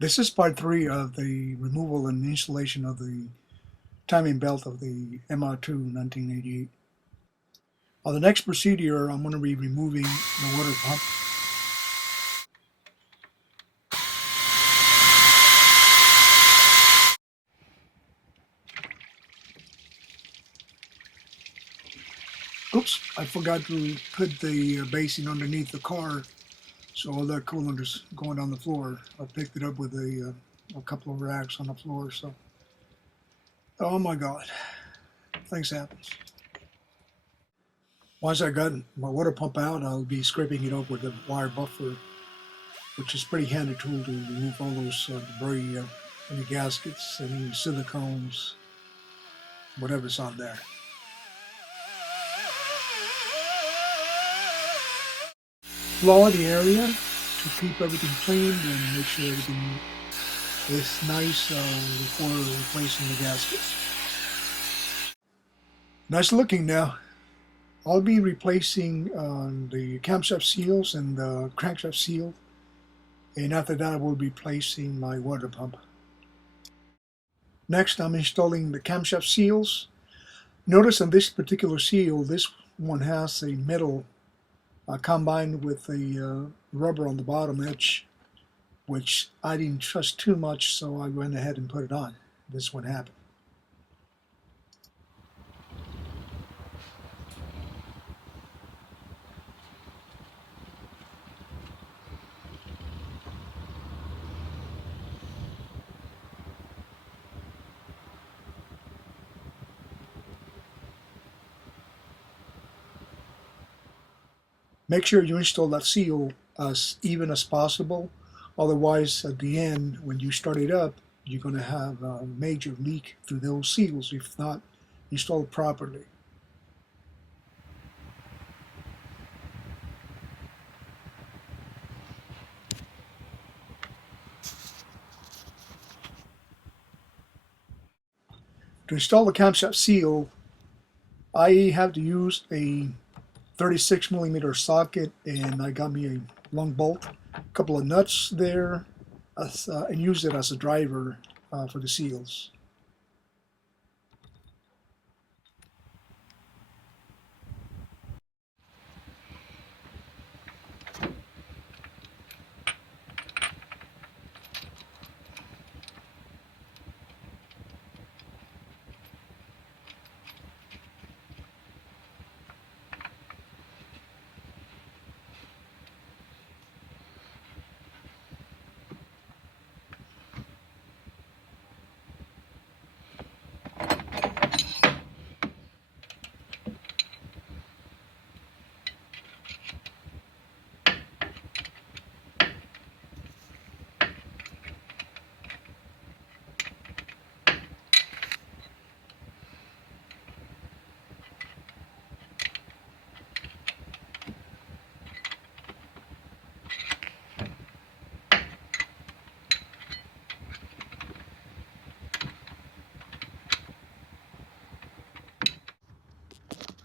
This is part 3 of the removal and installation of the timing belt of the MR2 1988. On the next procedure, I'm going to be removing the water pump. Oops, I forgot to put the basing underneath the car, so all that coolant is going on the floor. I picked it up with a couple of racks on the floor, so oh my god, things happen. Once I got my water pump out, I'll be scraping it up with a wire buffer, which is a pretty handy tool to remove all those debris, any gaskets, any silicones, whatever's on there. Flaw the area to keep everything cleaned and make sure everything is nice before replacing the gaskets. Nice looking now. I'll be replacing the camshaft seals and the crankshaft seal, and after that I will be replacing my water pump. Next, I'm installing the camshaft seals. Notice on this particular seal, this one has a metal combined with a rubber on the bottom edge, which I didn't trust too much, so I went ahead and put it on. This one happened. Make sure you install that seal as even as possible. Otherwise, at the end, when you start it up, you're going to have a major leak through those seals if not installed properly. To install the camshaft seal, I have to use a 36mm socket, and I got me a long bolt, a couple of nuts there, and use it as a driver for the seals.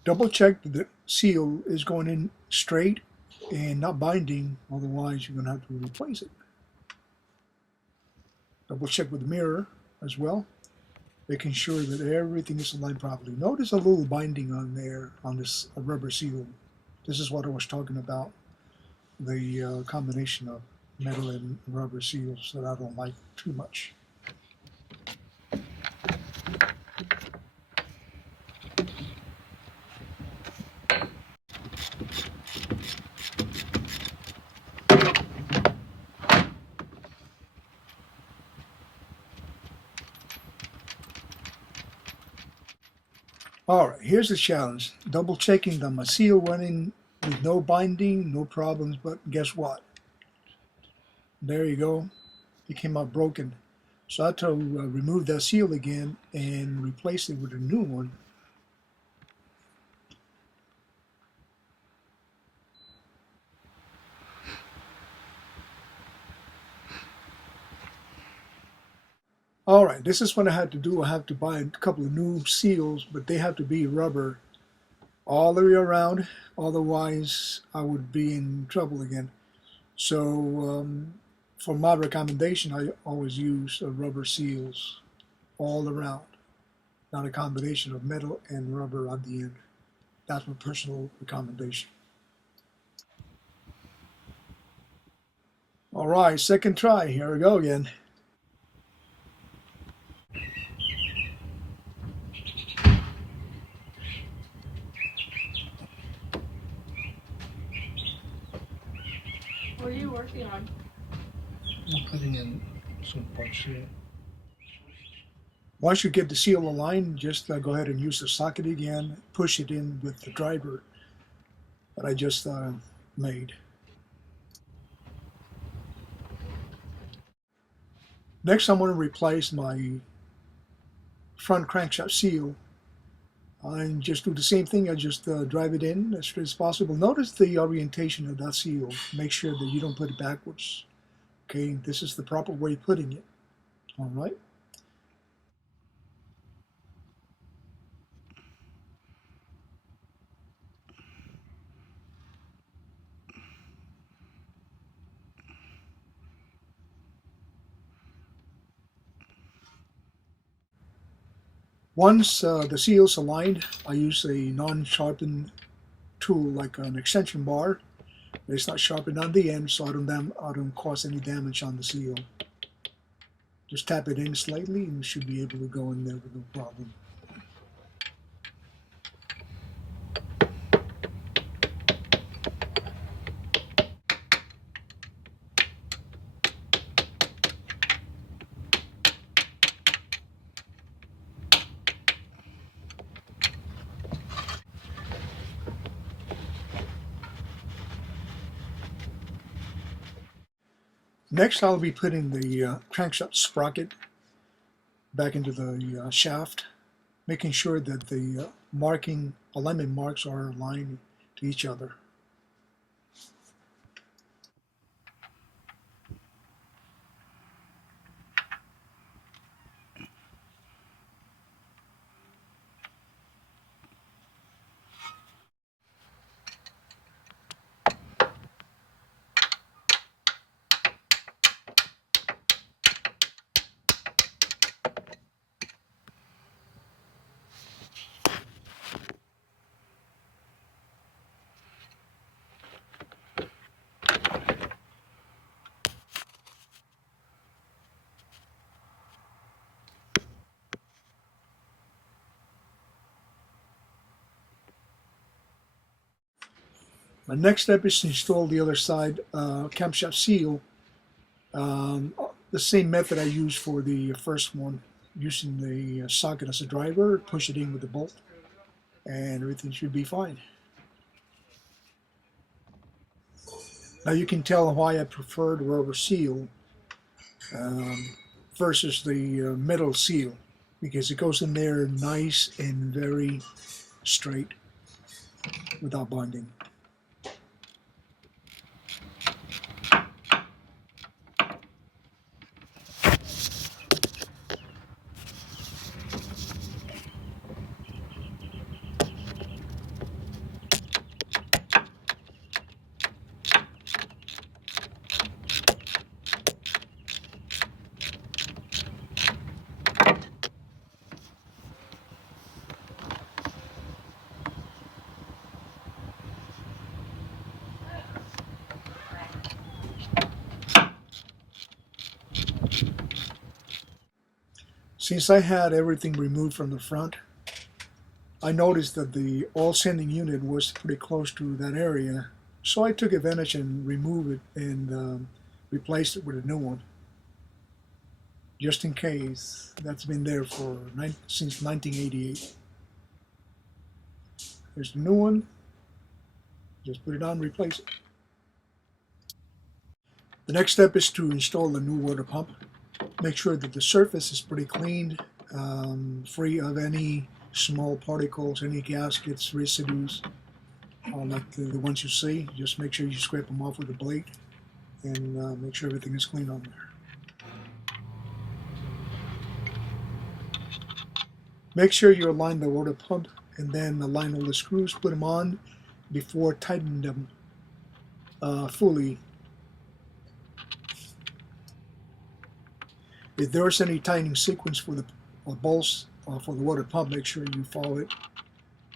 Double check that the seal is going in straight and not binding, otherwise you're going to have to replace it. Double check with the mirror as well, making sure that everything is aligned properly. Notice a little binding on there on this rubber seal. This is what I was talking about, the combination of metal and rubber seals that I don't like too much. Alright, here's the challenge. Double checking that my seal went in with no binding, no problems, but guess what? There you go. It came out broken. So I had to remove that seal again and replace it with a new one. Alright, this is what I had to do. I have to buy a couple of new seals, but they have to be rubber all the way around. Otherwise, I would be in trouble again. So For my recommendation, I always use rubber seals all around, not a combination of metal and rubber on the end. That's my personal recommendation. All right, second try. Here we go again. What are you working on? I'm putting in some parts here. Once you get the seal aligned, just go ahead and use the socket again. Push it in with the driver that I just made. Next, I'm going to replace my front crankshaft seal. And just do the same thing. I just drive it in as straight as possible. Notice the orientation of that seal. Make sure that you don't put it backwards. Okay, this is the proper way of putting it. All right. Once the seal is aligned, I use a non-sharpened tool like an extension bar. It's not sharpened on the end, so I don't cause any damage on the seal. Just tap it in slightly and you should be able to go in there with no problem. Next, I'll be putting the crankshaft sprocket back into the shaft, making sure that the alignment marks are aligned to each other. My next step is to install the other side camshaft seal. The same method I used for the first one, using the socket as a driver, push it in with the bolt, and everything should be fine. Now you can tell why I prefer the rubber seal versus the metal seal, because it goes in there nice and very straight without binding. Since I had everything removed from the front, I noticed that the oil sending unit was pretty close to that area, so I took advantage and removed it and replaced it with a new one, just in case. That's been there since 1988. There's the new one. Just put it on, replace it. The next step is to install the new water pump. Make sure that the surface is pretty clean, free of any small particles, any gaskets, residues, like the ones you see. Just make sure you scrape them off with a blade and make sure everything is clean on there. Make sure you align the water pump and then align all the screws, put them on before tightening them fully. If there's any tightening sequence for the bolts for the water pump, make sure you follow it,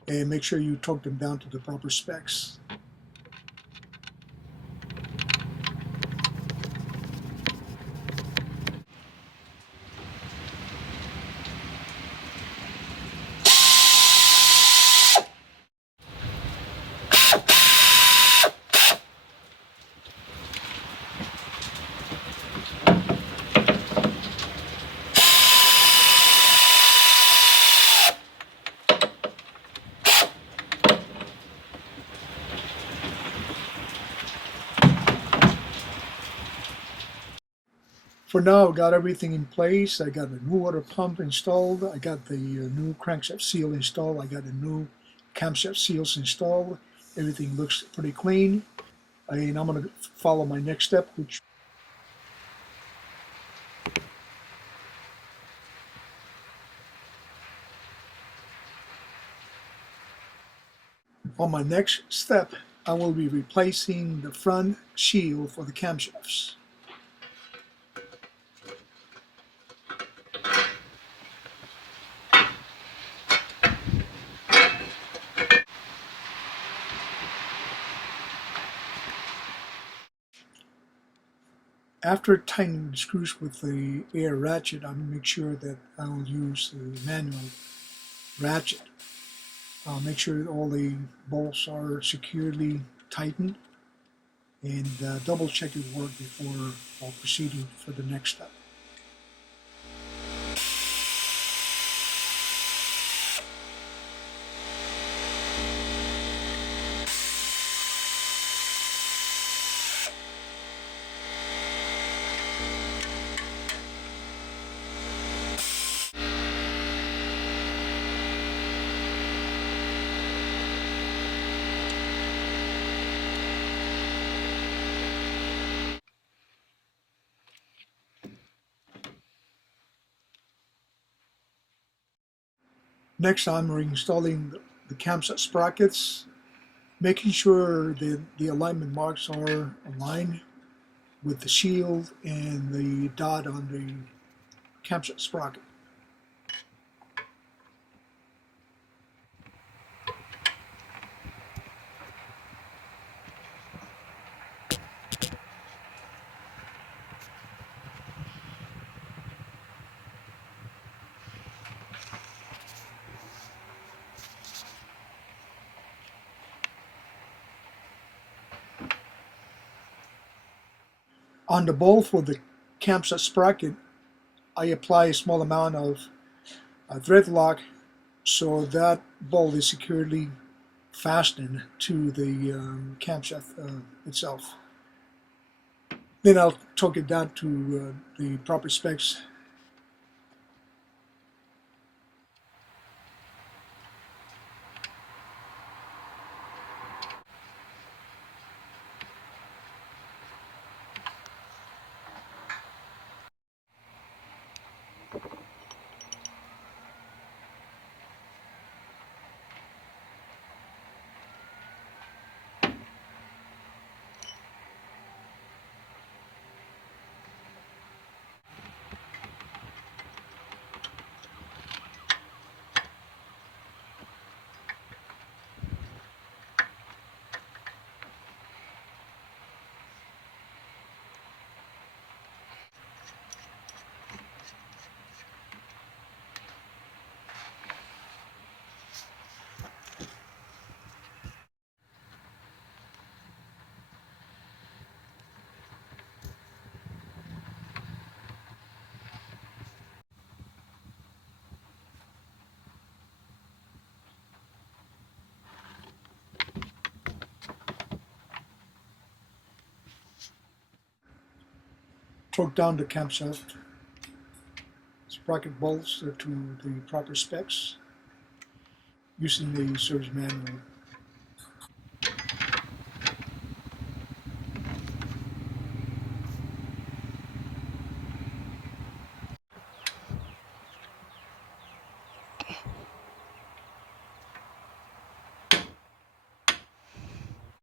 and make sure you torque them down to the proper specs. For now, I got everything in place. I got a new water pump installed. I got the new crankshaft seal installed. I got the new camshaft seals installed. Everything looks pretty clean. And I'm going to follow my next step, which on my next step, I will be replacing the front shield for the camshafts. After tightening the screws with the air ratchet, I'm going to make sure that I will use the manual ratchet. I'll make sure that all the bolts are securely tightened, and double check your work before proceeding for the next step. Next, I'm reinstalling the camshaft sprockets, making sure that the alignment marks are aligned with the shield and the dot on the camshaft sprocket. On the bolt for the camshaft sprocket, I apply a small amount of thread lock so that bolt is securely fastened to the camshaft itself. Then I'll torque it down to the proper specs. Torque down the camshaft sprocket bolts to the proper specs using the service manual.